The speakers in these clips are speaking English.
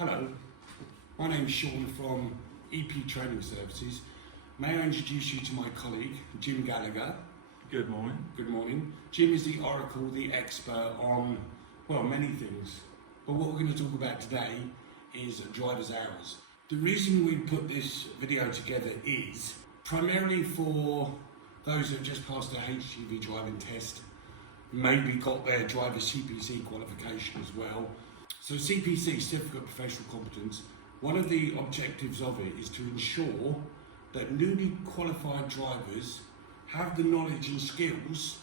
Hello, my name's Sean from EP Training Services. May I introduce you to my colleague, Jim Gallagher. Good morning. Good morning. Jim is the oracle, the expert on, well, many things. But what we're going to talk about today is driver's hours. The reason we put this video together is primarily for those that have just passed their HGV driving test, maybe got their driver CPC qualification as well. So CPC, Certificate of Professional Competence, one of the objectives of it is to ensure that newly qualified drivers have the knowledge and skills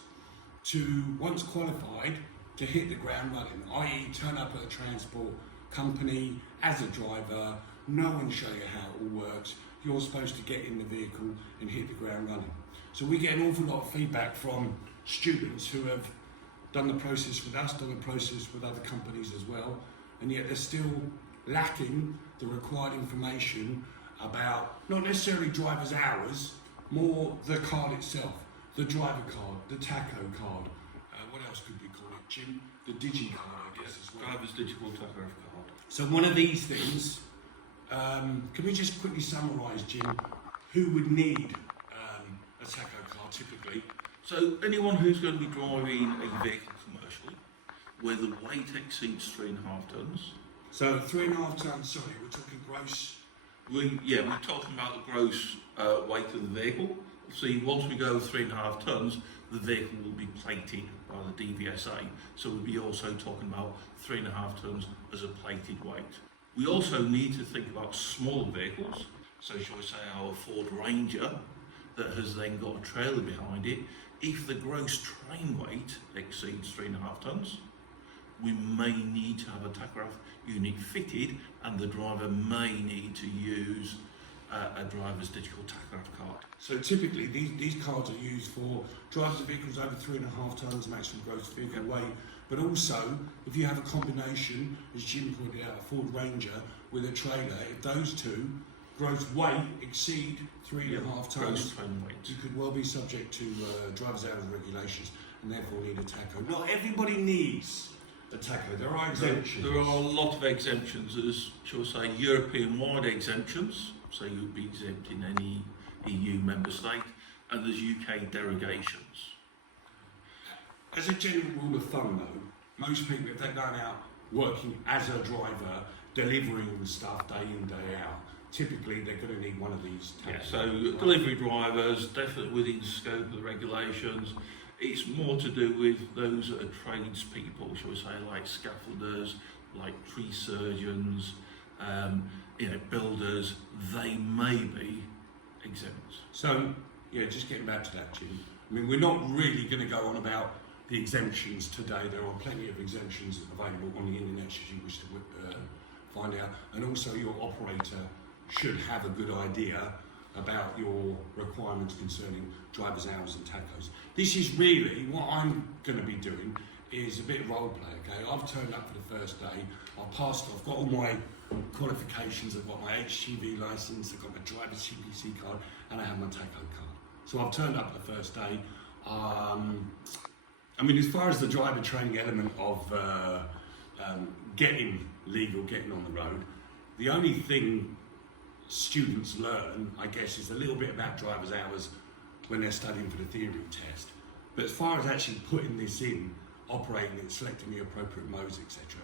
to, once qualified, to hit the ground running, i.e. turn up at a transport company as a driver, know and show you how it all works. You're supposed to get in the vehicle and hit the ground running. So we get an awful lot of feedback from students who have done the process with us, done the process with other companies as well, and yet they're still lacking the required information about not necessarily driver's hours, more the card itself, the driver card, the Tacho Card. What else could we call it, Jim? The Digi Card, I guess, as well. Driver's digital tachograph card. So one of these things, can we just quickly summarise, Jim, who would need a Tacho Card typically? So anyone who's going to be driving a vehicle commercially where the weight exceeds 3.5 tonnes. So 3.5 tonnes, sorry, we're talking gross? We're talking about the gross weight of the vehicle. See, once we go 3.5 tonnes, the vehicle will be plated by the DVSA. So we'll be also talking about 3.5 tonnes as a plated weight. We also need to think about smaller vehicles. So shall we say our Ford Ranger that has then got a trailer behind it. If the gross train weight exceeds 3.5 tonnes, we may need to have a tachograph unit fitted, and the driver may need to use a driver's digital tachograph card. So typically these cards are used for drivers of vehicles over 3.5 tonnes maximum gross vehicle weight, but also if you have a combination, as Jim pointed out, a Ford Ranger with a trailer, if those two gross weight exceed 3.5 tonnes, you could well be subject to driver's hours regulations and therefore need a tacho. Not everybody needs a tacho, there are exemptions. There are a lot of exemptions. There's, shall we say, European-wide exemptions, so you would be exempt in any EU member state, and there's UK derogations. As a general rule of thumb though, most people, if they're going out working as a driver, delivering stuff day in, day out, typically they're going to need one of these tachos. Yeah, so delivery drivers, definitely within the scope of the regulations. It's more to do with those that are tradespeople, shall we say, like scaffolders, like tree surgeons, builders. They may be exempt. So, yeah, just getting back to that, Jim. I mean, we're not really going to go on about the exemptions today. There are plenty of exemptions available on the internet should you wish to find out. And also your operator should have a good idea about your requirements concerning driver's hours and tachos. This is really what I'm going to be doing is a bit of role play, okay? I've turned up for the first day, I've got all my qualifications, I've got my HGV licence, I've got my driver's CPC card, and I have my tacho card. So I've turned up the first day. I mean, as far as the driver training element of getting legal, getting on the road, the only thing students learn, I guess, is a little bit about driver's hours when they're studying for the theory test. But as far as actually putting this in, operating it, selecting the appropriate modes, etc.,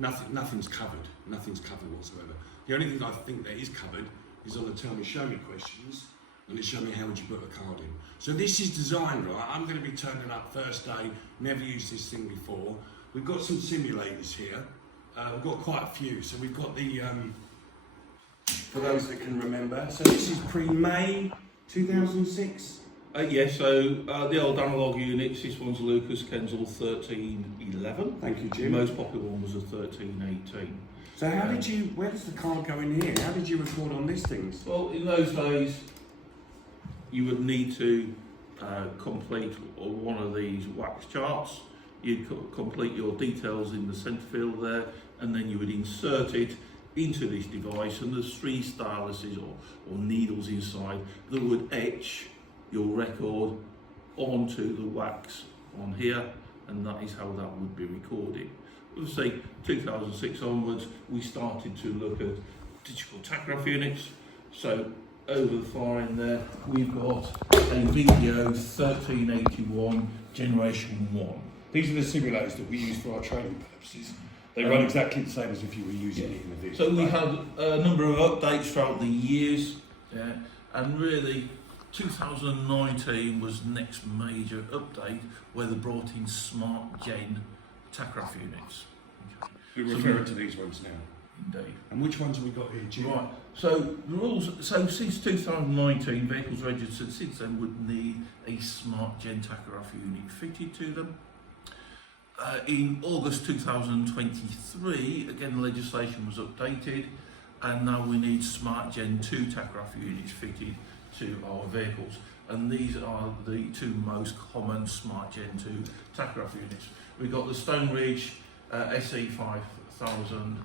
nothing's covered. Nothing's covered whatsoever. The only thing I think that is covered is on the tell me, show me questions, and it's show me how would you put a card in. So this is designed, right? I'm going to be turning up first day, never used this thing before. We've got some simulators here. We've got quite a few. So we've got the for those that can remember. So this is pre-May 2006. So the old analogue units, this one's Lucas Kensal 1311. Thank you, Jim. The most popular one was a 1318. So how did you, where does the card go in here? How did you record on this thing? Well, in those days, you would need to complete one of these wax charts. You'd complete your details in the centre field there, and then you would insert it into this device, and there's 3 styluses or needles inside that would etch your record onto the wax on here, and that is how that would be recorded. let's say 2006 onwards, we started to look at digital tachograph units. So over the far end there, we've got a VDO 1381 Generation 1. These are the simulators that we use for our training purposes. They run exactly the same as if you were using it in the vehicle. So we had a number of updates throughout the years, and really 2019 was the next major update where they brought in Smart Gen tachograph units. We're referring to these ones now. Indeed. And which ones have we got here, Jim? Right. So the rules. So since 2019, vehicles registered since then would need a Smart Gen tachograph unit fitted to them. In August 2023, again, the legislation was updated, and now we need Smart Gen 2 tachograph units fitted to our vehicles. And these are the two most common Smart Gen 2 tachograph units. We've got the Stone Ridge SE 5000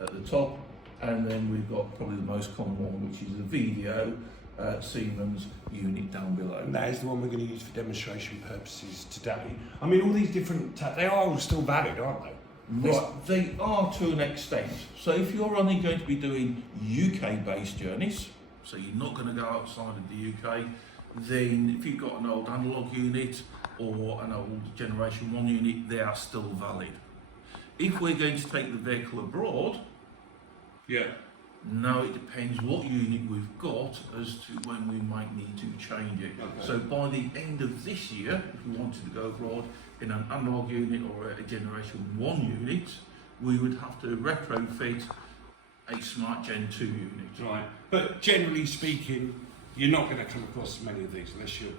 at the top, and then we've got probably the most common one, which is the VDO Siemens unit down below. And that is the one we're going to use for demonstration purposes today. I mean, all these different, they are all still valid, aren't they? Right, they are to an extent. So if you're only going to be doing UK-based journeys, so you're not going to go outside of the UK, then if you've got an old analogue unit or an old Generation 1 unit, they are still valid. If we're going to take the vehicle abroad, now it depends what unit we've got as to when we might need to change it. Okay. So by the end of this year, if we wanted to go abroad in an analogue unit or a Generation 1 unit, we would have to retrofit a Smart Gen 2 unit. Right. But generally speaking, you're not going to come across many of these unless you're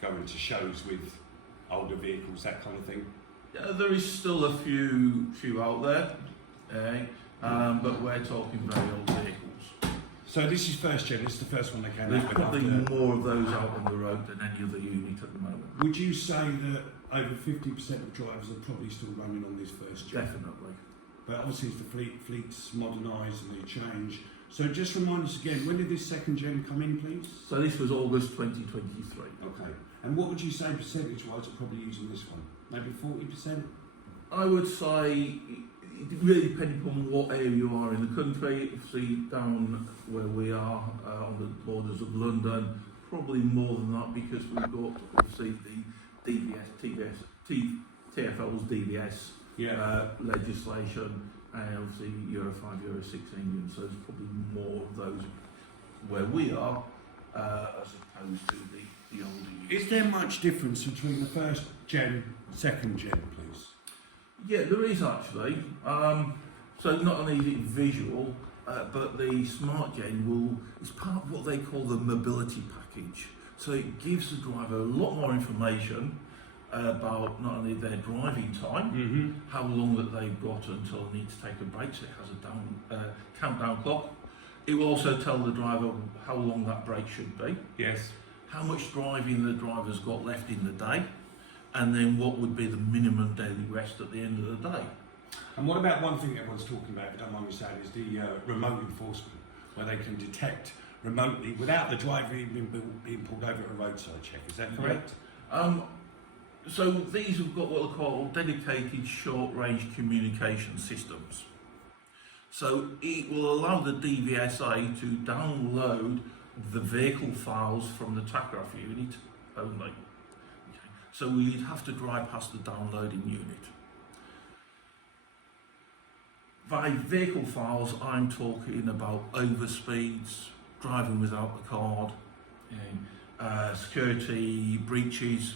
going to shows with older vehicles, that kind of thing. There is still a few out there, but we're talking very old vehicles. So this is first gen, this is the first one they came There's out with. probably more of those out on the road than any other unit at the moment. Would you say that over 50% of drivers are probably still running on this first gen? Definitely. But obviously as the fleets modernise and they change. So just remind us again, when did this second gen come in, please? So this was August 2023. Okay. And what would you say percentage-wise are probably using this one? Maybe 40%? I would say it really depends on what area you are in the country. See, down where we are on the borders of London, probably more than that because we've got obviously the TfL's DBS legislation and obviously Euro 5, Euro 6 engines. So there's probably more of those where we are as opposed to the older units. Is there much difference between the first gen, second gen, please? Yeah, there is actually. So not only is it visual, but the Smart Gen is part of what they call the mobility package. So it gives the driver a lot more information about not only their driving time, how long that they've got until they need to take a break, so it has a countdown clock. It will also tell the driver how long that break should be. Yes. How much driving the driver's got left in the day, and then what would be the minimum daily rest at the end of the day. And what about one thing everyone's talking about, if you don't mind me saying, is the remote enforcement, where they can detect remotely without the driver even being pulled over at a roadside check. Is that correct? So these have got what are called dedicated short-range communication systems. So it will allow the DVSA to download the vehicle files from the tachograph unit only. Okay. So we'd have to drive past the downloading unit. By vehicle files, I'm talking about overspeeds, driving without the card, security breaches.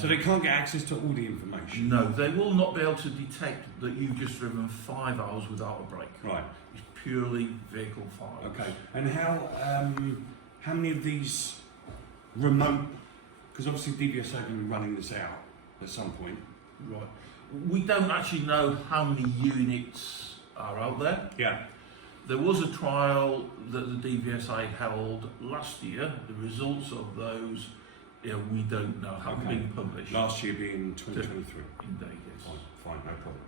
So they can't get access to all the information? No, they will not be able to detect that you've just driven 5 hours without a break. Right. It's purely vehicle files. Okay. And how many of these remote, because obviously DVSA are going to be running this out at some point. Right. We don't actually know how many units are out there. Yeah. There was a trial that the DVSA held last year. The results of those, we don't know, haven't been published. Last year being 2023. Indeed, yes. Fine, no problem.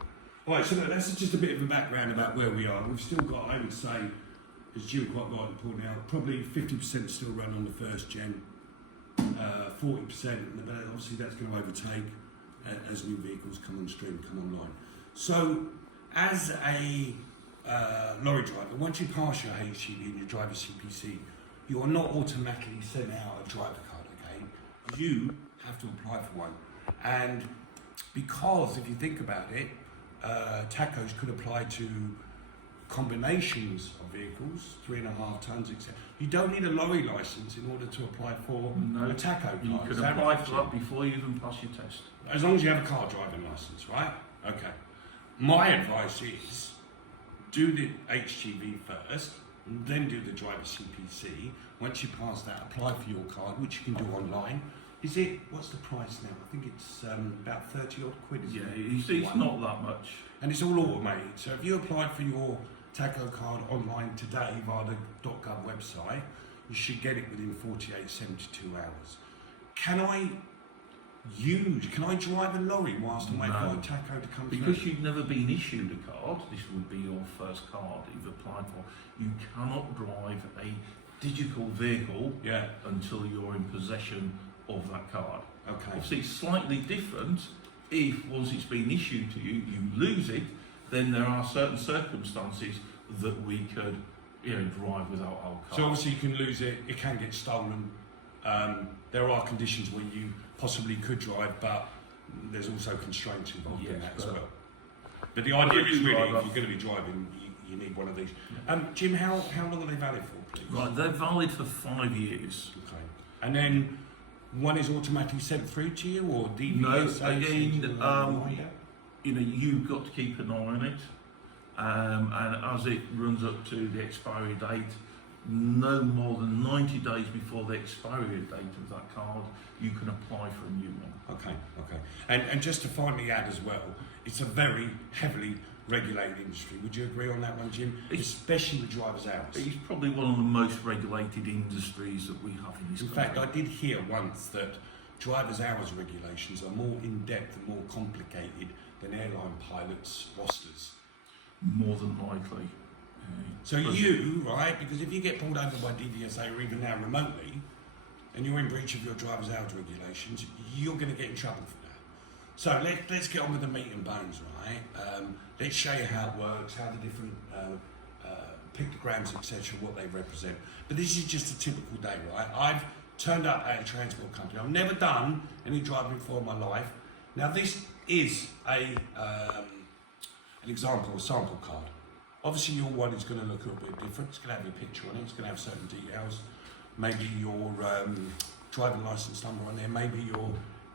All right, so that's just a bit of a background about where we are. We've still got, I would say, as Jim quite rightly pointed out, probably 50% still run on the first gen, 40%, but obviously that's going to overtake as new vehicles come on stream, come online. So, as a lorry driver, once you pass your HGV and your driver CPC, you are not automatically sent out a driver card, okay? You have to apply for one. And because, if you think about it, tachos could apply to combinations of vehicles, 3.5 tons, etc. You don't need a lorry license in order to apply for a tacho card. You can apply for that before you even pass your test. As long as you have a car driving license, right? Okay. My advice is do the HGV first, and then do the driver CPC. Once you pass that, apply for your card, which you can do online. Is it, what's the price now? I think it's about 30 odd quid, isn't it? You see, it's not that much. And it's all automated. So if you apply for your Tacho card online today via the .gov website, you should get it within 48, 72 hours. Can I drive a lorry whilst I'm waiting for a Tacho to come through? Because you've never been issued a card, this would be your first card that you've applied for, you cannot drive a digital vehicle until you're in possession of that card. Okay. Obviously, it's slightly different if once it's been issued to you, you lose it, then there are certain circumstances that we could drive without our card. So obviously you can lose it, it can get stolen. There are conditions where you possibly could drive, but there's also constraints involved in that as well. But the idea is really, if you're going to be driving, you need one of these. Jim, how long are they valid for, please? Right, they're valid for 5 years. Okay. And then one is automatically sent through to you, or DVS? No, again, you've got to keep an eye on it, and as it runs up to the expiry date, no more than 90 days before the expiry date of that card, you can apply for a new one. Okay. And just to finally add as well, it's a very heavily regulated industry. Would you agree on that one, Jim? Especially with driver's hours. It's probably one of the most regulated industries that we have in this country. In fact, I did hear once that driver's hours regulations are more in-depth and more complicated than airline pilots' rosters. More than likely. So you, right, because if you get pulled over by DVSA or even now remotely, and you're in breach of your driver's hours regulations, you're going to get in trouble for that. So let's get on with the meat and bones, right? Let's show you how it works, how the different pictograms, etc., what they represent. But this is just a typical day, right? I've turned up at a transport company. I've never done any driving before in my life. Now this is an example, a sample card. Obviously your one is going to look a little bit different. It's going to have your picture on it, it's going to have certain details. Maybe your driving licence number on there, maybe your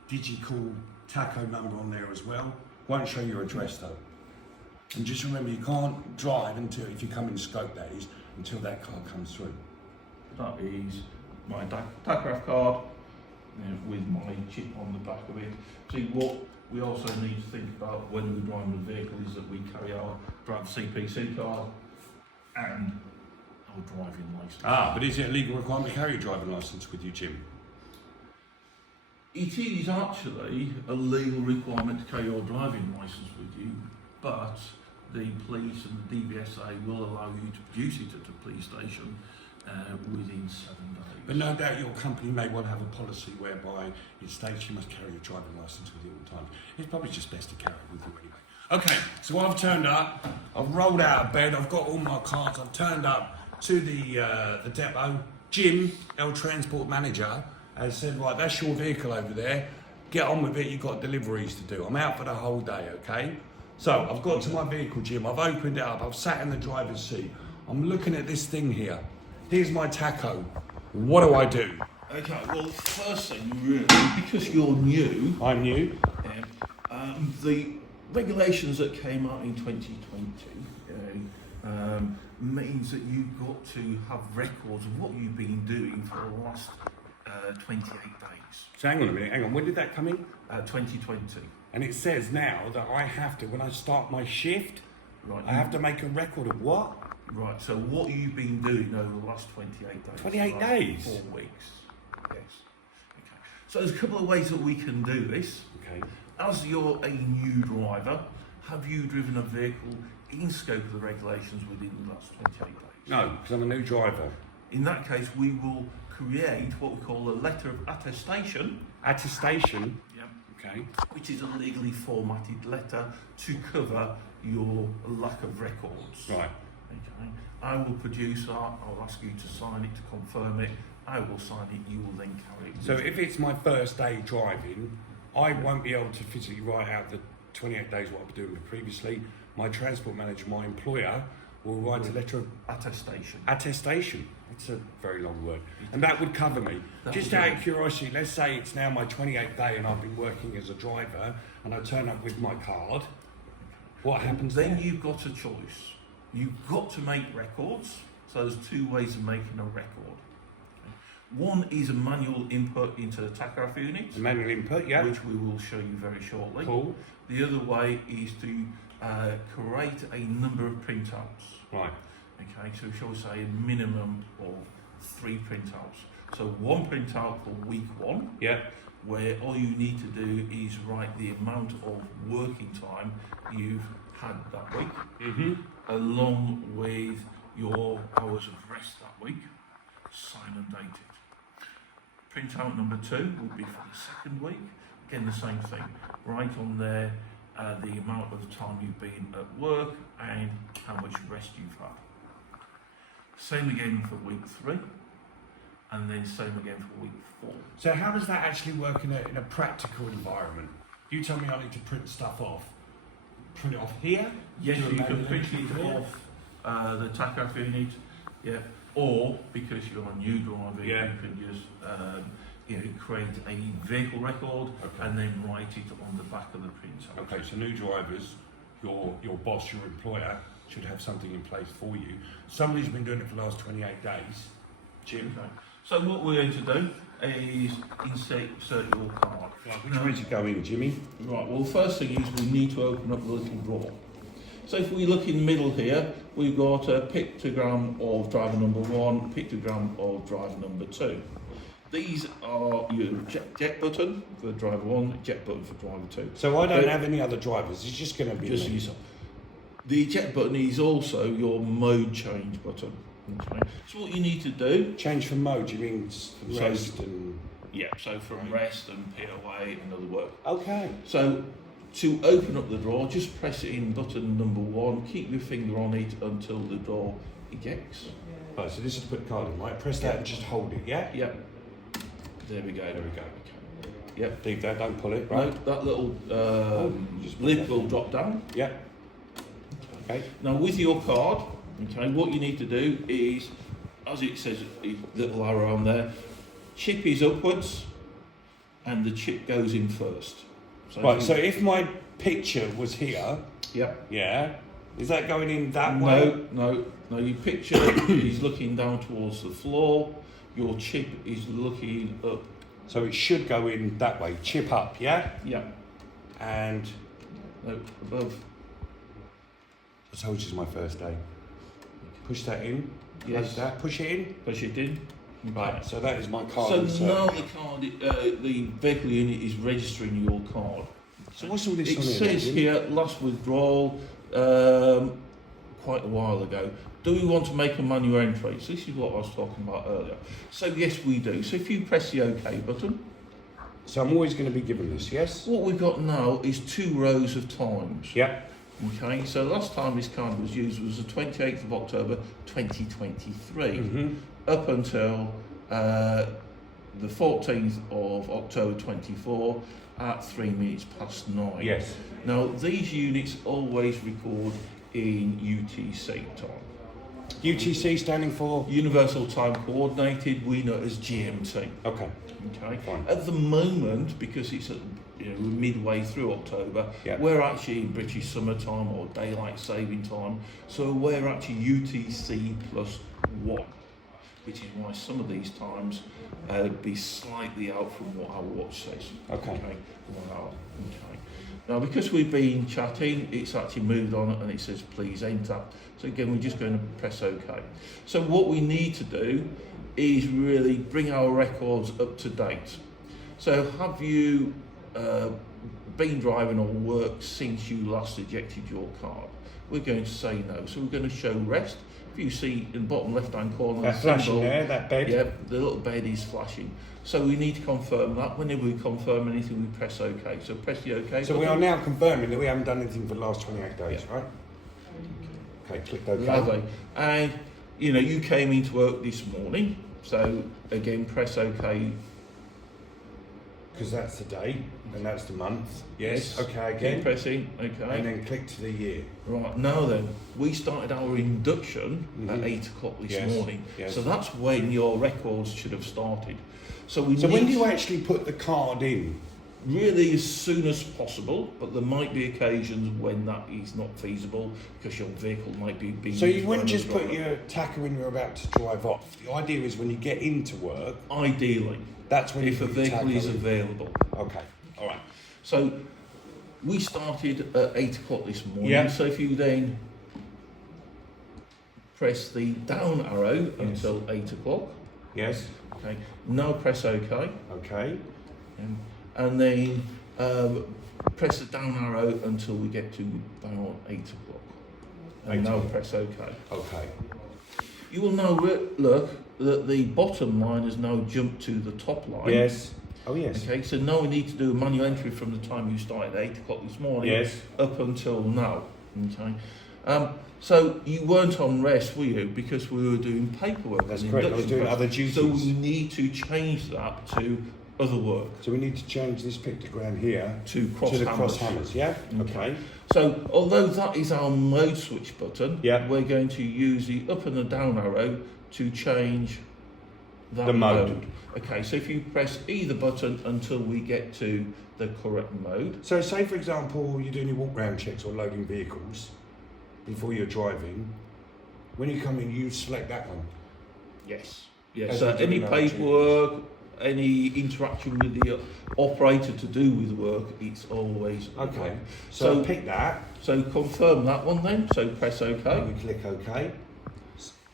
digital tacho number on there as well. Won't show your address though. And just remember, you can't drive until, if you come in scope that is, until that card comes through. That is my Tachograph card with my chip on the back of it. See, what we also need to think about when we're driving the vehicle is that we carry our driver CPC card and our driving licence. But is it a legal requirement to carry a driving licence with you, Jim? It is actually a legal requirement to carry your driving licence with you, but the police and the DVSA will allow you to produce it at a police station within 7 days. But no doubt your company may well have a policy whereby it states you must carry your driving licence with you all the time. It's probably just best to carry it with you anyway. Okay, so I've turned up, I've rolled out of bed, I've got all my cards, I've turned up to the depot. Jim, our transport manager, has said, right, that's your vehicle over there, get on with it, you've got deliveries to do. I'm out for the whole day, okay? So I've got to my vehicle, Jim, I've opened it up, I've sat in the driver's seat, I'm looking at this thing here. Here's my tacho. What do I do? Okay, well, first thing, really, because you're new, I'm new. The regulations that came out in 2020 means that you've got to have records of what you've been doing for the last 28 days. So hang on a minute, when did that come in? 2020. And it says now that I have to, when I start my shift, right, I have to make a record of what? Right, so what you've been doing over the last 28 days. 28 days? 4 weeks. Yes. Okay. So there's a couple of ways that we can do this. Okay. As you're a new driver, have you driven a vehicle in scope of the regulations within the last 28 days? No, because I'm a new driver. In that case, we will create what we call a letter of attestation. Attestation? Yep. Okay. which is a legally formatted letter to cover your lack of records. Right. Okay. I will produce that. I'll ask you to sign it to confirm it. I will sign it. You will then carry it. So if it's my first day driving, I won't be able to physically write out the 28 days what I've been doing previously. My transport manager, my employer, will write a letter of attestation. attestation. It's a very long word. And that would cover me. Just out of curiosity, let's say it's now my 28th day and I've been working as a driver and I turn up with my card. What happens Then there? you've got a choice. You've got to make records. So there's two ways of making a record. One is a manual input into the tachograph unit, The manual input, yeah. which we will show you very shortly. Cool. The other way is to create a number of printouts. Right. Okay, so we shall say a minimum of 3 printouts. So 1 printout for week 1, Yeah. where all you need to do is write the amount of working time you've had that week, along with your hours of rest that week, sign and date it. Printout number 2 would be for the second week, again the same thing, write on there the amount of time you've been at work and how much rest you've had. Same again for week 3, and then same again for week 4. So how does that actually work in a practical environment? You tell me I need to print stuff off. Print it off here? Yes, Do a you can manual print entry it here? off the tachograph unit, yeah, or because you're a new driver, Yeah. you can just create a vehicle record and then write it on the back of the printout. Okay, so new drivers, your boss, your employer, should have something in place for you. Somebody's been doing it for the last 28 days. Jim? Okay. So what we're going to do is insert your card. Which way to go in, Jimmy? Right, well, first thing is we need to open up the little drawer. So if we look in the middle here, we've got a pictogram of driver number 1, pictogram of driver number 2. These are your jet button for driver 1, jet button for driver 2. So I don't have any other drivers, it's just going to be Just me. yourself. The jet button is also your mode change button. Okay. So what you need to do, Change from mode, you mean rest and... yeah, so from rest and POA and other work. Okay. So to open up the drawer, just press it in button number 1, keep your finger on it until the drawer ejects. Right, so this is to put the card in, right? Press that and just hold it, yeah? Yep. There we go. There we go. Okay. Yep. Leave that, don't pull it, right? No, that little just put lid that will in. drop down. Yeah. Okay. Now with your card, okay, what you need to do is, as it says, a little arrow on there, chip is upwards and the chip goes in first. So Right, so if my picture was here, yep. yeah, is that going in that way? No, your picture is looking down towards the floor, your chip is looking up. So it should go in that way, chip up, yeah? Yeah. And No, above. I told you it's my first day. Push that in, Yes. close that, push it in. Push it in. Right, so that is my card. So insert. now the card, the vehicle unit is registering your card. So what's all this It on here? says Jim? here, last withdrawal, quite a while ago. Do we want to make a manual entry? So this is what I was talking about earlier. So yes, we do. So if you press the OK button, So I'm always going to be given this, yes? what we've got now is 2 rows of times. Yep. Okay, so last time this card was used was the 28th of October 2023, up until the 14th of October 24 at 3 minutes past 9. Yes. Now, these units always record in UTC time. UTC standing for? Universal Time Coordinated, we know as GMT. Okay. Okay. Fine. At the moment, because it's we're midway through October, Yeah. we're actually in British summertime or daylight saving time, so we're actually UTC plus 1, which is why some of these times be slightly out from what our watch says. Okay. Wow. Okay. Now, because we've been chatting, it's actually moved on and it says please enter. So again, we're just going to press OK. So what we need to do is really bring our records up to date. So have you been driving or worked since you last ejected your card? We're going to say no. So we're going to show rest. if you see in the bottom left-hand corner, That the flashing symbol, there, that bed. Yep, the little bed is flashing. So we need to confirm that. Whenever we confirm anything, we press OK. So press the OK So button. we are now confirming that we haven't done anything for the last 28 days, Yeah. right? Okay, click OK. Lovely. And you know, you came into work this morning, so again, press OK. Because that's the day and that's the month. Yes. Okay, Keep again. pressing OK. And then click to the year. Right, now then, we started our induction at Mhm. 8 o'clock this Yes, morning. yes. So that's when your records should have started. So we So need when do you actually put the card in? really as soon as possible, but there might be occasions when that is not feasible because your vehicle might be being So you used wouldn't by just another put driver. your tacker when you're about to drive off. The idea is when you get into work, Ideally, that's when if you a put your vehicle tacker is in. available. Okay, all right. So we started at 8 o'clock this morning. Yeah. So if you then press the down arrow until 8 o'clock, Yes. okay, now press OK, Okay. and then press the down arrow until we get to about 8 o'clock, and 8 now o'clock. press OK. Okay. You will now look that the bottom line has now jumped to the top line. Yes. Oh yes. Okay, so now we need to do a manual entry from the time you started at 8 o'clock this morning Yes. up until now. Okay, so you weren't on rest, were you? Because we were doing paperwork. That's and correct. I was induction doing process. other duties. So we need to change that to other work, So we need to change this pictogram here to cross to the hammers. cross hammers. Yeah. Okay. Okay. So although that is our mode switch button, Yeah. we're going to use the up and the down arrow to change that The mode. Okay, so if you press either button until we get to the correct mode. So say for example you're doing your walk round checks or loading vehicles before you're driving. When you come in, you select that one. Yes. Yes. As So we do any in our paperwork, any interaction with the operator to do with work, it's always Okay. So pick that. So confirm that one then. So press OK. And we click OK.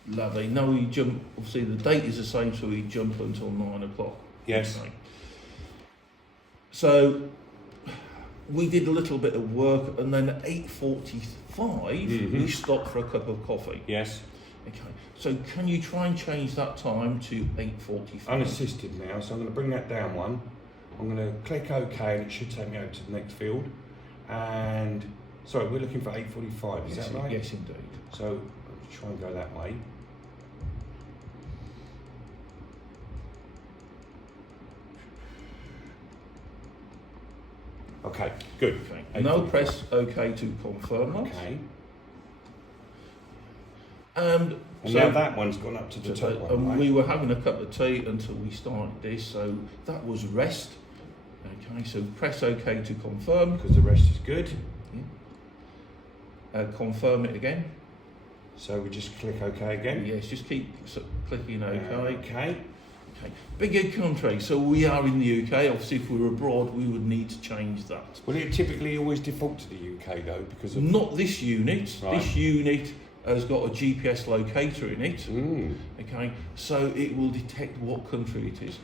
Lovely. Now we jump. Obviously, the date is the same, so we jump until 9 o'clock. Yes. Okay. So we did a little bit of work, and then at 8:45 we stopped for a cup of coffee. Yes. Okay. So can you try and change that time to 8:45? Unassisted now, so I'm going to bring that down one. I'm going to click OK, and it should take me over to the next field. And sorry, we're looking for 8:45. Is Yes, that right? yes, indeed. So I'll try and go that way. Okay, good. Okay. Now press OK to confirm that. Okay. And And so now that one's gone up to the top one, and right? we were having a cup of tea until we started this, so that was rest. Okay, so press OK to confirm. Because the rest is good. Confirm it again. So we just click OK again. Yes, just keep clicking OK. Okay. Okay. Bigger country, so we are in the UK. Obviously, if we were abroad, we would need to change that. Will it typically always default to the UK though? Because of Not this unit. Right. This unit has got a GPS locator in it. Okay, so it will detect what country it is.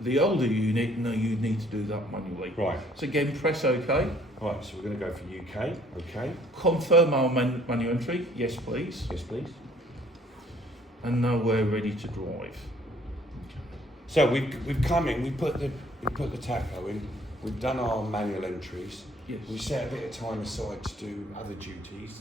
The older unit, no, you'd need to do that manually. Right. So again, press OK. Right, so we're going to go for UK. Okay. Confirm our manual entry. Yes, please. Yes, please. And now we're ready to drive. So we've come in. We put the tacho in. We've done our manual entries. Yes. We set a bit of time aside to do other duties.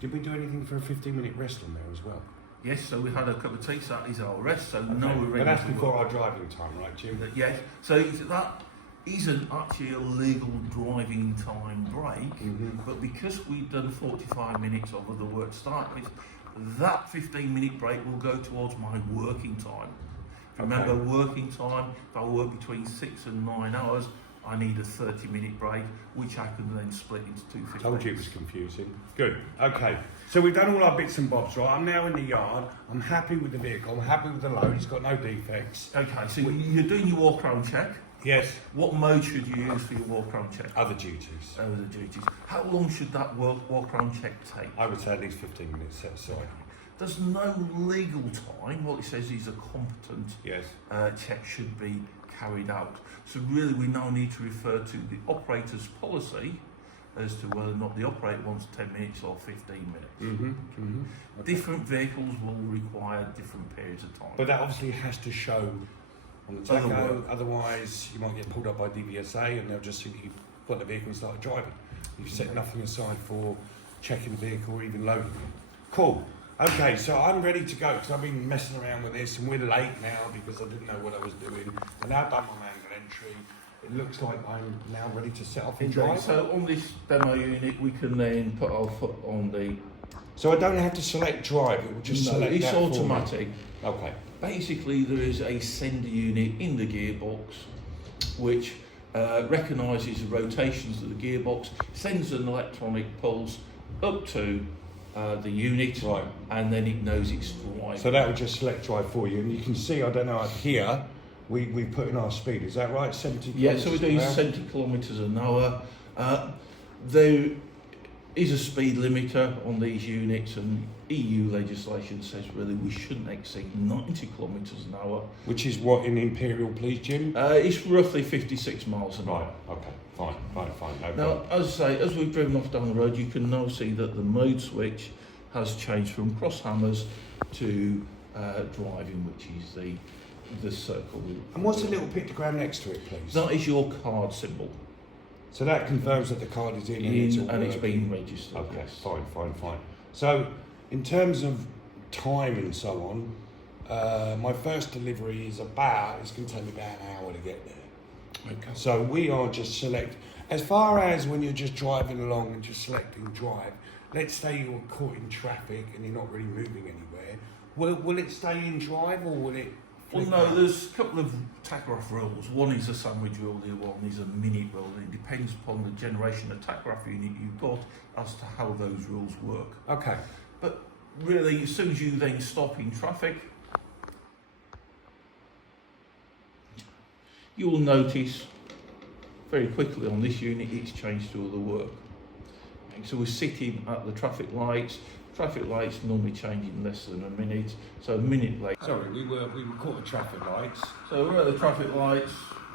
Did we do anything for a 15-minute rest on there as well? Yes, so we had a cup of tea, so that is our rest. So Okay. now we're ready But that's to before work. our driving time, right, Jim? Yes, so that isn't actually a legal driving time break, but because we've done 45 minutes of the work start with, that 15-minute break will go towards my working time. Remember, working time, if I work between 6 and 9 hours, I need a 30-minute break, which I can then split into 2 15 Told you it was confusing. Good. Okay. So we've done all our bits and bobs, right? I'm now in the yard. I'm happy with the vehicle. I'm happy with the load. It's got no defects. Okay, so you're doing your walk-around check. Yes. What mode should you use for your walk-around check? Other duties. Other duties. How long should that walk-around check take? I would say at least 15 minutes set aside. There's no legal time. What it says is a competent Yes. check should be carried out. So really we now need to refer to the operator's policy as to whether or not the operator wants 10 minutes or 15 minutes. Okay. Different vehicles will require different periods of time. But that obviously has to show on the tacho, otherwise you might get pulled up by DVSA and they'll just think you've got the vehicle and started driving. You've set nothing aside for checking the vehicle or even loading it. Cool. Okay, so I'm ready to go because I've been messing around with this and we're late now because I didn't know what I was doing. And now I've done my manual entry. It looks like I'm now ready to set off and drive. So on this demo unit, we can then put our foot on the... So I don't have to select drive, it will just select it's that for me. automatic. Okay. Basically, there is a sender unit in the gearbox which recognises the rotations of the gearbox, sends an electronic pulse up to the unit, Right. and then it knows it's driving. So that will just select drive for you. And you can see, I don't know, up here, we put in our speed, is that right? 70 Yeah, so we're doing kilometres an hour? 70 kilometres an hour. There is a speed limiter on these units, and EU legislation says really we shouldn't exceed 90 kilometres an hour. Which is what in Imperial, please, Jim? It's roughly 56 miles an hour. Right, okay, fine. No Now, problem. as I say, as we've driven off down the road, you can now see that the mode switch has changed from cross hammers to driving, which is the circle. And what's the little pictogram next to it, please? That is your card symbol, So that confirms that the card is in and it's all and it's working. been registered. Okay, yes. fine. So, in terms of time and so on, my first delivery is it's going to take me about an hour to get there. Okay. So we are just as far as when you're just driving along and just selecting drive, let's say you're caught in traffic and you're not really moving anywhere, will it stay in drive or will it... Well, no, there's a couple of tachograph rules. One is a sandwich rule, the other one is a minute rule. It depends upon the generation of tachograph unit you've got as to how those rules work. Okay. But really, as soon as you then stop in traffic, you will notice very quickly on this unit it's changed to other work. So we're sitting at the traffic lights. Traffic lights normally change in less than a minute, so a minute later. Sorry, we were caught at traffic lights. So we're at the traffic lights.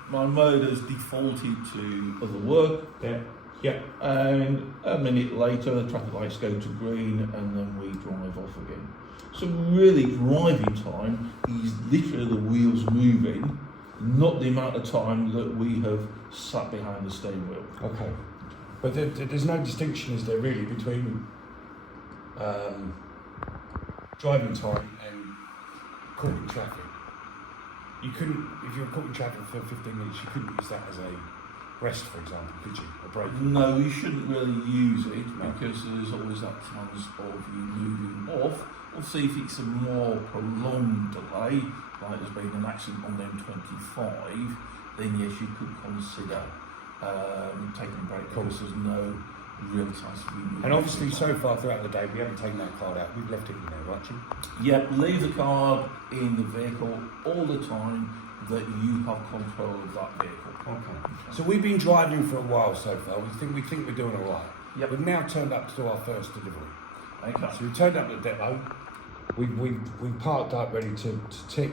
My mode has defaulted to other work. Yeah. And a minute later, the traffic lights go to green, and then we drive off again. So really, driving time is literally the wheels moving, not the amount of time that we have sat behind the steering wheel. Okay. But there's no distinction, is there really, between driving time and caught in traffic? You couldn't, if you were caught in traffic for 15 minutes, you couldn't use that as a rest, for example, could you? A break? No, you shouldn't really use it No. because there's always that chance of you moving off. Obviously, if it's a more prolonged delay, like there's been an accident on the M25, then yes, you could consider taking a break because there's no real chance of you moving. And obviously, so far throughout the day, we haven't taken that card out. We've left it in there, right, Jim? Yep, leave the card in the vehicle all the time that you have control of that vehicle. Okay. So we've been driving for a while so far. We think we're doing all right. Yep. We've now turned up to do our first delivery. Okay. So we turned up at the depot. We parked up ready to tick.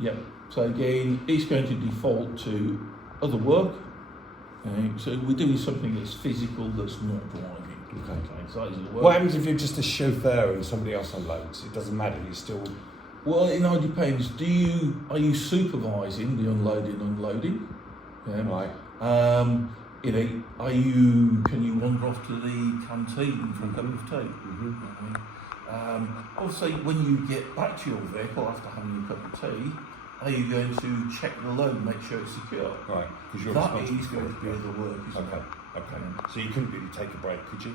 Yep. So again, it's going to default to other work. Okay. So we're doing something that's physical, that's not driving. Okay. So that is the work. What happens if you're just a chauffeur and somebody else unloads? It doesn't matter. You're still... Well, it now depends. Are you supervising the unloading? Yeah. Right. Can you wander off to the canteen for a cup of tea? Also, when you get back to your vehicle after having a cup of tea, are you going to check the load and make sure it's secure? Right. Because you're That responsible is for going it. to be the work, isn't Okay. it? Okay. So you couldn't really take a break, could you?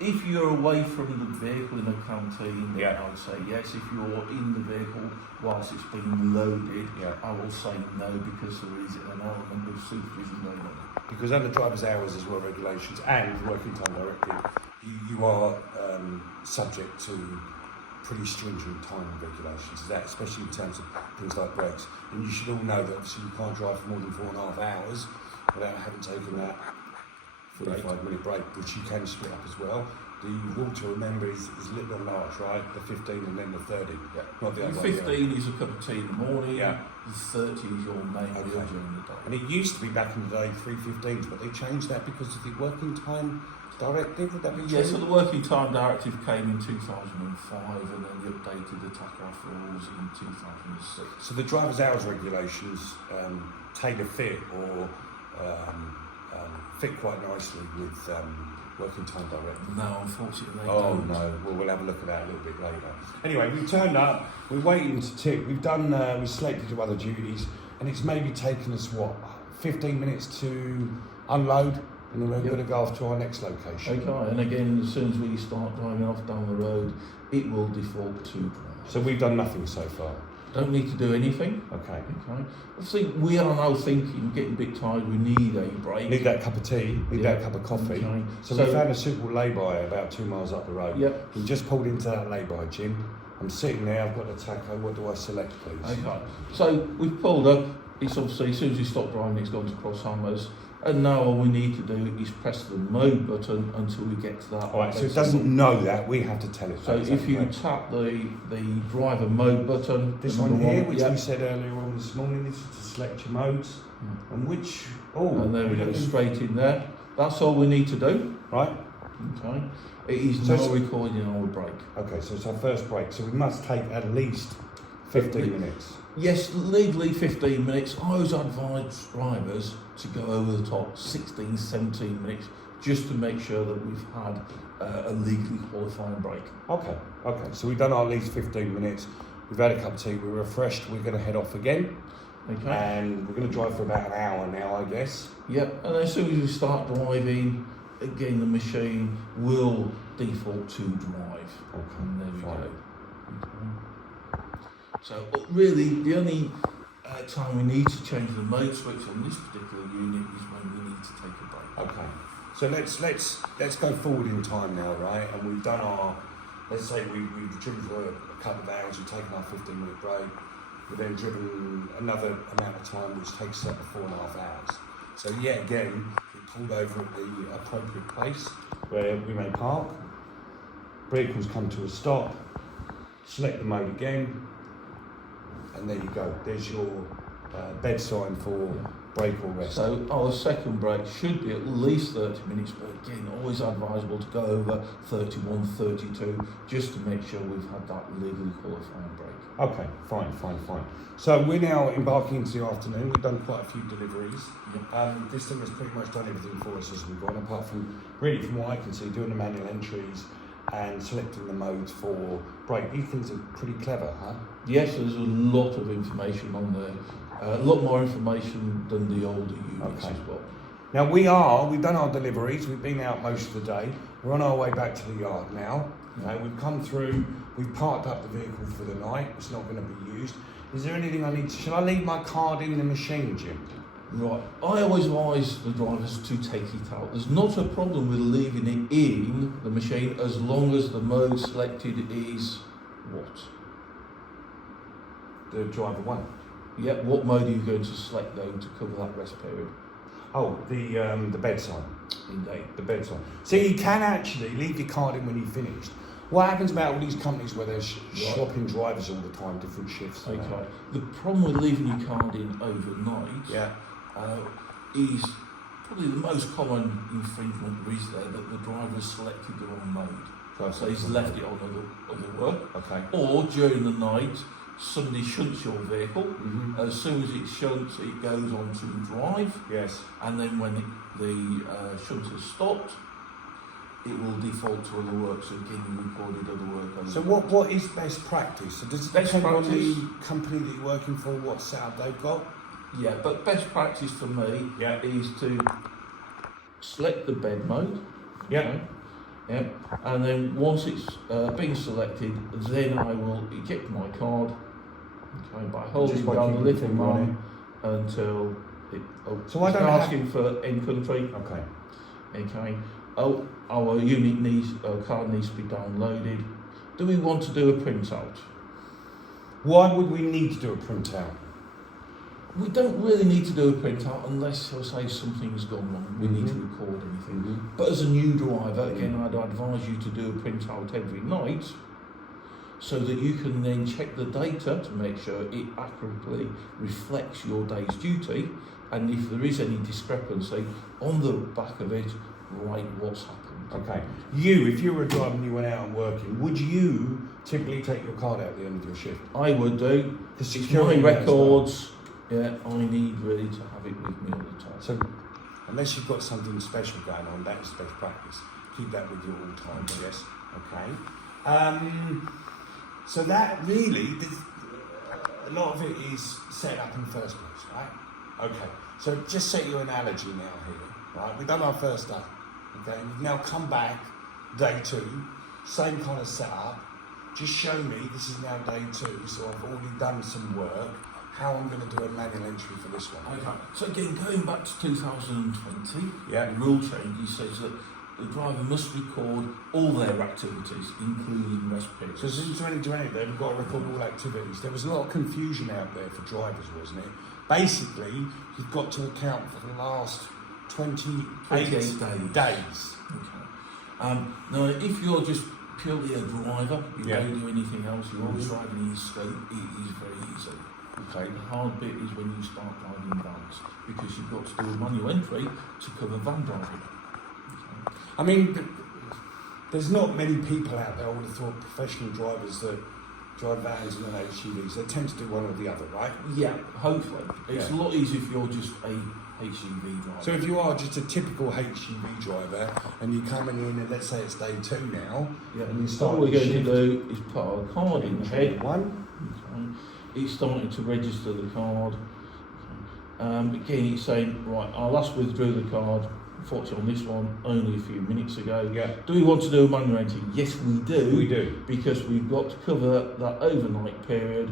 If you're away from the vehicle in a canteen, then Yeah. I would say yes. If you're in the vehicle whilst it's being loaded, Yeah. I will say no because there is an element of supervision going on. Because under driver's hours as well regulations and the working time directive, you are subject to pretty stringent time regulations, that especially in terms of things like breaks. And you should all know that obviously you can't drive for more than 4.5 hours without having taken that 45-minute break, which you can split up as well. the water, remember, is little and large, right? The 15 and then the 30. Yeah. Not the The other way around. 15 is a cup of tea in the morning. Yeah. The 30 is your main meal Okay. during the day. And it used to be back in the day 3:15s, but they changed that because of the working time directive. Would that be true? Yeah, so the working time directive came in 2005 and then they updated the Tachograph rules in 2006. So the driver's hours regulations tailor fit or fit quite nicely with working time directive. No, unfortunately they Oh don't. no, well we'll have a look at that a little bit later. Anyway, we turned up, we're waiting to tip, we've selected to other duties, and it's maybe taken us, 15 minutes to unload, and then we're going to go off to our next location. Okay, and again, as soon as we start driving off down the road, it will default to drive. So we've done nothing so far. Don't need to do anything. Okay. Okay. I think we are now thinking, getting a bit tired, we need a break. Need that cup of tea, need Yeah. that cup of coffee. Okay. So we found a suitable lay-by about 2 miles up the road. Yep. We just pulled into that lay-by, Jim. I'm sitting there, I've got the taco, what do I select, please? Okay. So we've pulled up. It's obviously, as soon as we stop driving, it's gone to cross hammers. And now all we need to do is press the mode button until we get to that. Alright, so it doesn't know that, we have to tell it. So that, if you okay? tap the driver mode button, This the one number here, which yeah. we said earlier on this morning, this is to select your modes. And which, And then we go straight in there. That's all we need to do. Right? Okay. It is So now it's- recording our break. Okay, so it's our first break, so we must take at least 15 minutes. Yes, legally 15 minutes. I always advise drivers to go over the top 16, 17 minutes just to make sure that we've had a legally qualifying break. Okay, so we've done our least 15 minutes, we've had a cup of tea, we're refreshed, we're going to head off again. Okay. And we're going to drive for about an hour now, I guess. Yep, and as soon as we start driving, again the machine will default to drive. Okay, And there we fine. go. Okay. So really, the only time we need to change the mode switch on this particular unit is when we need to take a break. Okay, so let's go forward in time now, right? And we've done our, let's say we've driven for a couple of hours, we've taken our 15-minute break, we've then driven another amount of time, which takes up to 4.5 hours. So yet again, we pulled over at the appropriate place where we may park. Vehicles come to a stop, select the mode again, and there you go. There's your bed sign for break or rest. So our second break should be at least 30 minutes, but again, always advisable to go over 31, 32, just to make sure we've had that legally qualifying break. Okay, fine. So we're now embarking into the afternoon. We've done quite a few deliveries. Yep. This thing has pretty much done everything for us as we've gone, apart from, really from what I can see, doing the manual entries and selecting the modes for break. These things are pretty clever, huh? Yes, there's a lot of information on there. A lot more information than the older units Okay. as well. Now we've done our deliveries, we've been out most of the day, we're on our way back to the yard now. We've come through, we've parked up the vehicle for the night, it's not going to be used. Is there anything I need to, shall I leave my card in the machine, Jim? Right, I always advise the drivers to take it out. There's not a problem with leaving it in the machine as long as the mode selected is what? The driver one. Yep, what mode are you going to select though to cover that rest period? Oh, the bed sign. Indeed. The bed sign. So you can actually leave your card in when you've finished. What happens about all these companies where they're swapping drivers all the time, different shifts? and Okay. that? The problem with leaving your card in overnight Yeah. is probably the most common infringement is there that the driver selected the wrong mode. So he's left it on other work. Okay. Or during the night, somebody shunts your vehicle. Mm-hmm. As soon as it shunts, it goes on to drive. Yes. And then when the shunt has stopped, it will default to other work. So again, you recorded other work. On So the what is best practice? So does it Best depend on practice? the company that you're working for, what setup they've got? Yeah, but best practice for me Yeah. is to select the bed mode. Yeah. Okay? Yeah. And then once it's been selected, then I will eject my card. Okay, by holding Just by down the keeping the little finger on arm until it. Oh, So I it's don't have- asking for end country. Okay. Okay. Oh, our unit needs, card needs to be downloaded. Do we want to do a printout? Why would we need to do a printout? We don't really need to do a printout unless, I'll say, something's gone wrong. We need to record anything. But as a new driver, again, I'd advise you to do a printout every night so that you can then check the data to make sure it accurately reflects your day's duty, and if there is any discrepancy, on the back of it, write what's happened. Okay. You, if you were a driver and you went out and working, would you typically take your card out at the end of your shift? I would do. The It's security my there as well. records. Yeah, I need really to have it with me all the time. So, unless you've got something special going on, that is best practice. Keep that with you all the time, yes? Okay. So that really, a lot of it is set up in the first place, right? Okay. So just set your analogy now here, right? We've done our first day, okay? We've now come back, day 2, same kind of setup. Just show me, this is now day 2, so I've already done some work. How I'm going to do a manual entry for this one. Okay. So again, going back to 2020, Yeah. the rule change says that the driver must record all their activities, including rest periods. So since 2020, they've got to record all activities. There was a lot of confusion out there for drivers, wasn't it? Basically, you've got to account for the last 28 days. Okay. Now, if you're just purely a driver, you don't do anything else, you're always driving in scope, it is very easy. Okay. The hard bit is when you start driving vans, because you've got to do a manual entry to cover van driving. I mean, there's not many people out there, I would have thought, professional drivers that drive vans and then HGVs. They tend to do one or the other, right? Yeah, hopefully. It's a lot easier if you're just a HGV driver. So if you are just a typical HGV driver and you're coming in and let's say it's day 2 now, and you start what we're going shift, to do is put our card in the head. One. Okay. It's starting to register the card. Again, it's saying, right, I last withdrew the card, unfortunately on this one, only a few minutes ago. Yeah. Do we want to do a manual entry? Yes, we do. We do. Because we've got to cover that overnight period,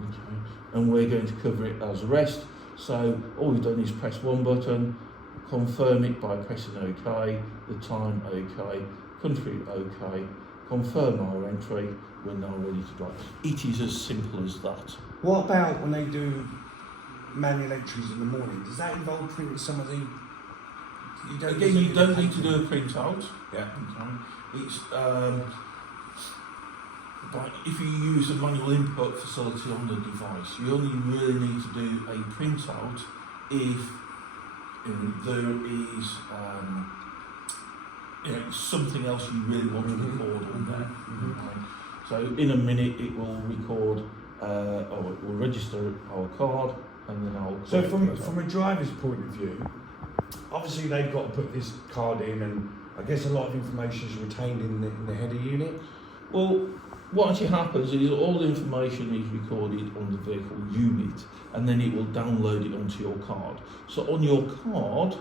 okay, and we're going to cover it as rest. So all we've done is press one button, confirm it by pressing OK, the time OK, country OK, confirm our entry, we're now ready to drive. It is as simple as that. What about when they do manual entries in the morning? Does that involve printing some of the... You don't need to do a printout. Yeah. Okay. It's but if you use a manual input facility on the device, you only really need to do a printout if there is something else you really want to record on there. Okay. So in a minute it will record, or it will register our card, and then I'll... So from a driver's point of view, obviously they've got to put this card in, and I guess a lot of information is retained in the header unit. Well, what actually happens is all the information is recorded on the vehicle unit, and then it will download it onto your card. So on your card,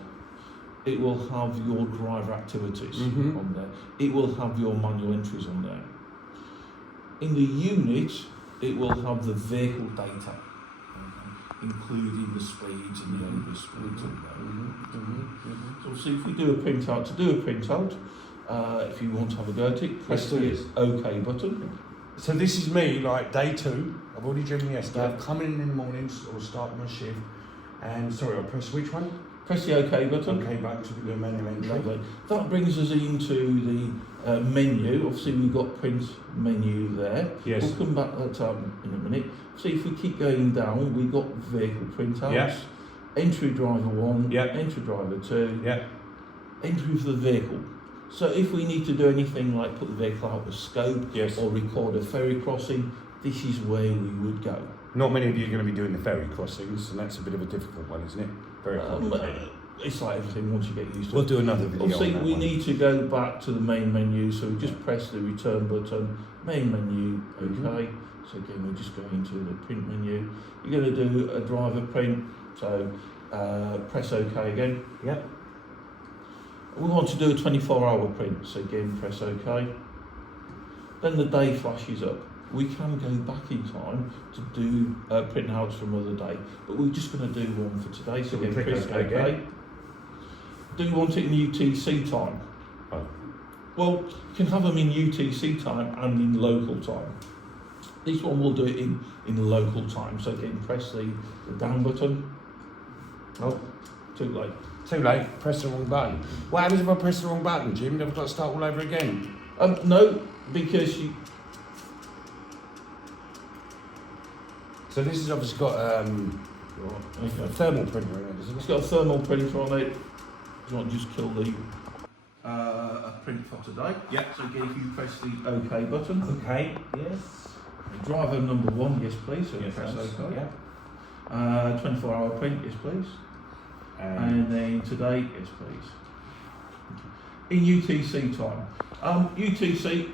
it will have your driver activities on there. It will have your manual entries on there. In the unit, it will have the vehicle data, including the speeds and the over speeds on there. So see, if we do a printout, if you want to have a go at it, press the OK button. So this is me, like day 2. I've already driven yesterday. I've come in the mornings or start my shift, and sorry, I'll press which one? Press the OK button. OK button to do a manual entry. Lovely. That brings us into the menu. Obviously, we've got print menu there. Yes. We'll come back to that in a minute. See, if we keep going down, we've got vehicle printouts. Yeah. Entry driver 1. Yeah. Entry driver 2. Yeah. Entry for the vehicle. So if we need to do anything like put the vehicle out of scope, Yes. or record a ferry crossing, this is where we would go. Not many of you are going to be doing the ferry crossings, and that's a bit of a difficult one, isn't it? Very complicated. It's like everything once you get used to We'll it. do another video Obviously, on that we one. need to go back to the main menu, so we just press the return button, main menu, OK. So again, we're just going into the print menu. You're going to do a driver print, so press OK again. Yep. We want to do a 24-hour print, so again, press OK. Then the day flashes up. We can go back in time to do printouts from another day, but we're just going to do one for today, so again, press OK. Again. Do you want it in UTC time? Oh. Well, you can have them in UTC time and in local time. This one will do it in local time. So again, press the down button. Oh, too late. Too late. Press the wrong button. What happens if I press the wrong button, Jim? I've got to start all over again. No, because you. So this has obviously got a thermal printer in it, isn't It's it? got a thermal printer on it. Do you want to just kill the print for today? Yeah. So again, if you press the OK button. Okay. Yes. Driver number 1, yes please. So Yes, press that's- OK. yeah. 24-hour print, yes please. And then today, yes please. In UTC time. UTC,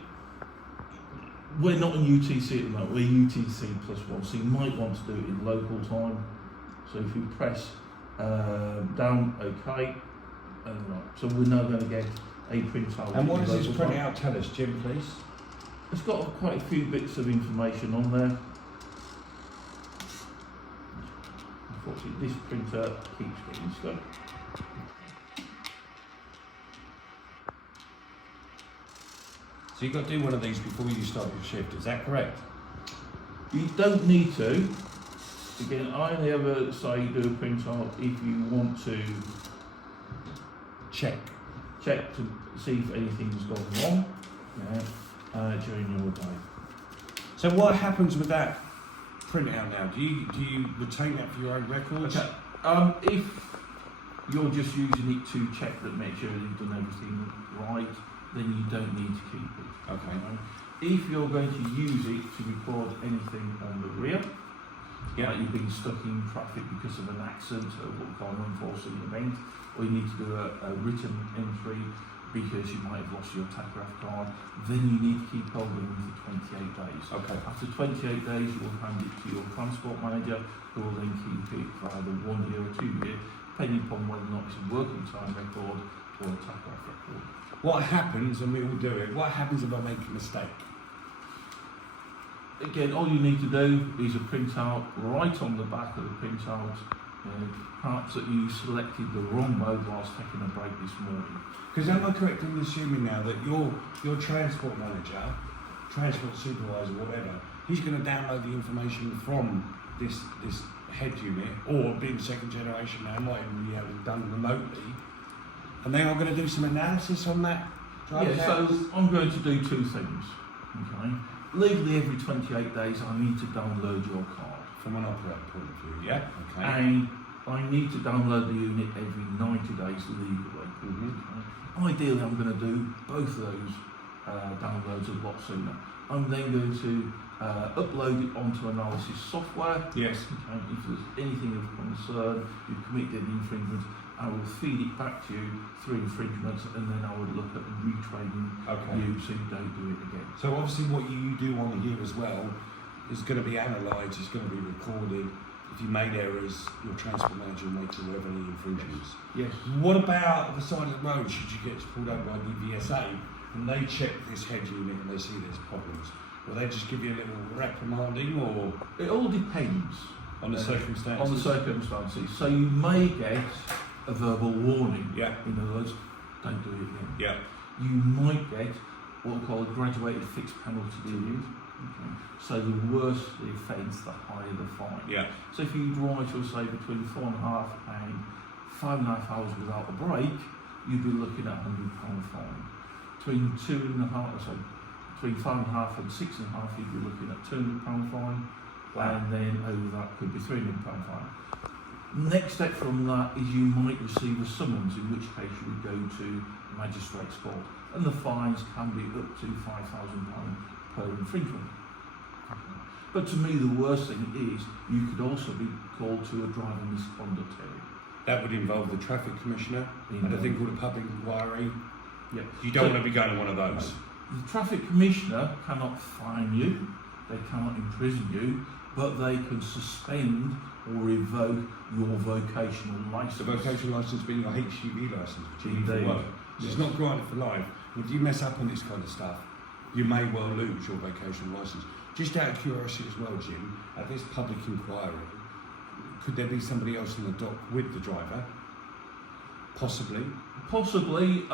we're not in UTC at the moment, we're UTC +1, so you might want to do it in local time. So if you press down OK, and right, so we're now going to get a printout. And what in does this local time. printout tell us, Jim, please? It's got quite a few bits of information on there. Unfortunately, this printer keeps getting stuck. So you've got to do one of these before you start your shift, is that correct? You don't need to. Again, I only ever say do a printout if you want to Check. check to see if anything's gone wrong during your day. So what happens with that printout now? Do you retain that for your own records? Okay. If you're just using it to check that, make sure you've done everything right, then you don't need to keep it. Okay. If you're going to use it to record anything on the rear, like you've been stuck in traffic because of an accident or what we call an unforeseen event, or you need to do a written entry because you might have lost your Tachograph card, then you need to keep hold of them for 28 days. Okay. After 28 days, you will hand it to your transport manager, who will then keep it for either 1 year or 2 years, depending upon whether or not it's a working time record or a Tachograph record. What happens, and we all do it, what happens if I make a mistake? Again, all you need to do is a printout right on the back of the printout, perhaps that you selected the wrong mode whilst taking a break this morning. Because am I correct in assuming now that your transport manager, transport supervisor, whatever, he's going to download the information from this head unit, or being second generation now, might even be able to be done remotely, and they are going to do some analysis on that? Yeah, so I'm going to do 2 things. Okay, legally every 28 days I need to download your card. From an operator point of view, yeah? Okay. And I need to download the unit every 90 days legally. Mm-hmm. Okay. Ideally I'm going to do both of those downloads a lot sooner. I'm then going to upload it onto analysis software. Yes. Okay. If there's anything of concern, you've committed infringement, I will feed it back to you through infringements, and then I would look at retraining you so you don't do it again. So obviously what you do on here as well is going to be analysed, it's going to be recorded. If you made errors, your transport manager will make you aware of any infringements. Yes. What about the side of the road should you get pulled over by DVSA and they check this head unit and they see there's problems? Will they just give you a little reprimanding, or? It all depends On the circumstances? on the circumstances. So you may get a verbal warning. Yeah. In other words, don't do it again. Yeah. You might get what we call a graduated fixed penalty period. Okay. So the worse the offence, the higher the fine. Yeah. So if you drive, shall say, between 4.5 and 5.5 hours without a break, you'd be looking at £100 fine. Between 5.5 and 6.5, you'd be looking at £200 fine. Wow. And then over that could be £300 fine. Next step from that is you might receive a summons, in which case you would go to magistrate's court, and the fines can be up to £5,000 per infringement. But to me, the worst thing is you could also be called to a driver misconduct hearing. That would involve the traffic commissioner and a thing called a public inquiry. Yeah. You don't want to be going to one of those. The traffic commissioner cannot fine you, they cannot imprison you, but they can suspend or revoke your vocational licence. The vocational licence being your HGV licence, which you need Indeed. for work. So it's not granted for life. If you mess up on this kind of stuff, you may well lose your vocational licence. Just out of curiosity as well, Jim, at this public inquiry, could there be somebody else in the dock with the driver? Possibly. Possibly.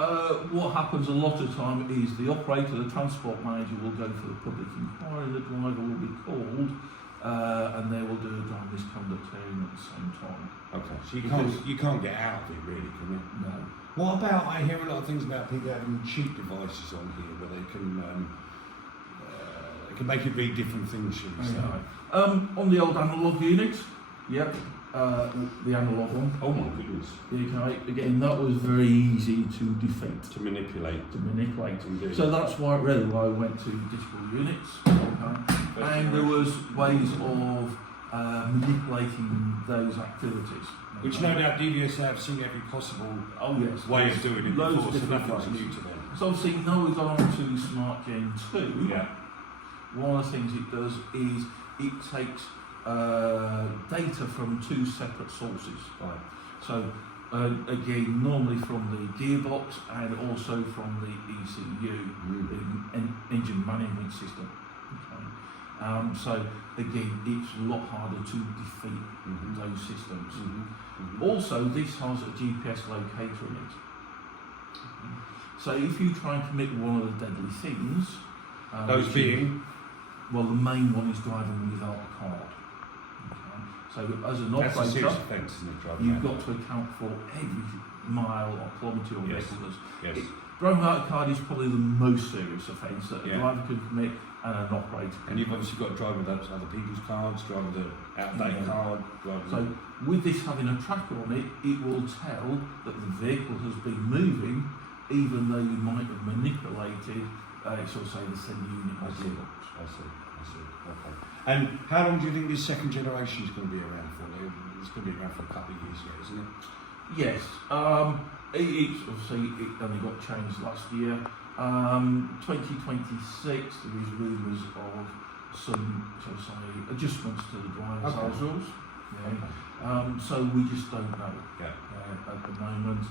What happens a lot of time is the operator, the transport manager, will go for the public inquiry. The driver will be called, and they will do a driving misconduct hearing at the same time. Okay. So Because- you can't get out of it really, can you? No. What about, I hear a lot of things about people having cheap devices on here where they can make it read different things, shall we say? On the old analog units, yep, the analog one. Oh my goodness. Okay, again, that was very easy to defeat, To manipulate. Indeed. So that's why really why I went to digital units. Okay. And there was ways of manipulating those activities. Which no doubt DVSA have seen every possible way of doing it Loads before, of so different nothing's ways. new to them. So obviously now we've gone on to Smart Gen 2. Yeah. One of the things it does is it takes data from two separate sources. Right. So again, normally from the gearbox and also from the ECU, the engine management system. Okay. So again, it's a lot harder to defeat those systems. Also, this has a GPS locator in it. So if you try and commit one of the deadly sins, Those which being? well, the main one is driving without a card. Okay. So as an That's a serious operator, offence, isn't it, driving you've that? got to account for every mile or kilometre your Yes. vehicle does. Yes. Driving without a card is probably the most serious offence that a Yeah. driver can commit and an operator can And you've commit. obviously got to drive with those other people's cards, drive with the out-date Yeah. card, drive with So with this having a tracker on it, it will tell that the vehicle has been moving, even though you might have manipulated, sort of say the send unit or I see. gearbox. I see. Okay. And how long do you think this second generation is going to be around for? It's going to be around for a couple of years yet, isn't it? Yes, it's obviously it only got changed last year. 2026 there is rumours of some, shall I say, adjustments to the driver's Okay. house rules. Yeah. Okay. So we just don't know Yeah. at the moment.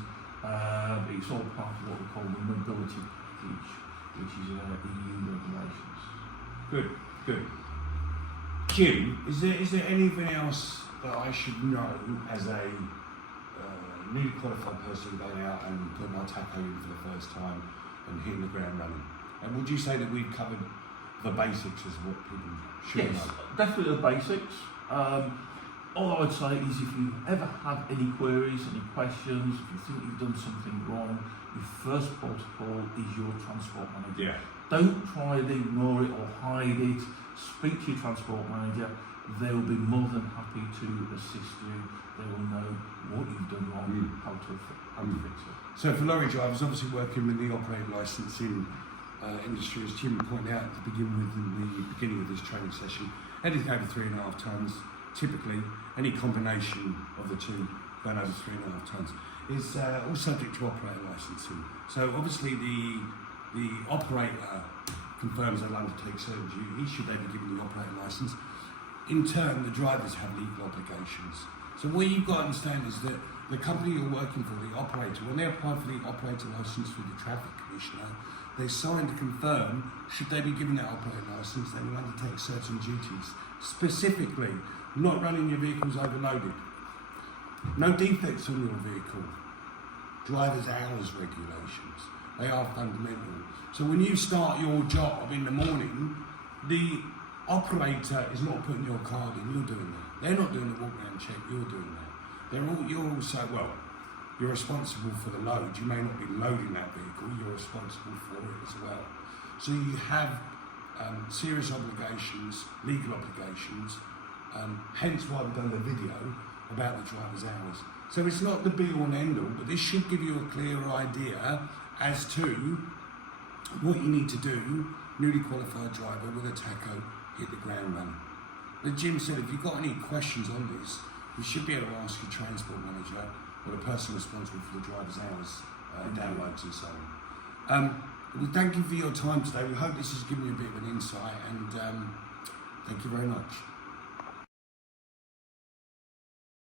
It's all part of what we call the mobility package, which is EU regulations. Good. Jim, is there anything else that I should know as a newly qualified person going out and putting my tacho in for the first time and hitting the ground running? And would you say that we've covered the basics as what people should Yes, know? definitely the basics. All I would say is if you ever have any queries, any questions, if you think you've done something wrong, your first protocol is your transport manager. Yeah. Don't try and ignore it or hide it. Speak to your transport manager. They will be more than happy to assist you. They will know what you've done wrong, how to fix it. So for lorry drivers, obviously working with the operating licensing industry, as Jim pointed out to begin with in the beginning of this training session, anything over 3.5 tonnes, typically any combination of the two going over 3.5 tonnes is all subject to operator licensing. So obviously the operator confirms they'll undertake certain duties should they be given the operator licence. In turn, the drivers have legal obligations. So what you've got to understand is that the company you're working for, the operator, when they apply for the operator licence with the traffic commissioner, they sign to confirm should they be given that operator licence, they will undertake certain duties. Specifically, not running your vehicles overloaded, no defects on your vehicle, driver's hours regulations. They are fundamental. So when you start your job in the morning, the operator is not putting your card in, you're doing that. They're not doing the walk round check, you're doing that. You're also, you're responsible for the load. You may not be loading that vehicle, you're responsible for it as well. So you have serious obligations, legal obligations, hence why we've done the video about the driver's hours. So it's not the be all and end all, but this should give you a clearer idea as to what you need to do, newly qualified driver with a tacho, hit the ground running. As Jim said, if you've got any questions on this, you should be able to ask your transport manager or the person responsible for the driver's hours, downloads and so on. We thank you for your time today. We hope this has given you a bit of an insight and thank you very much.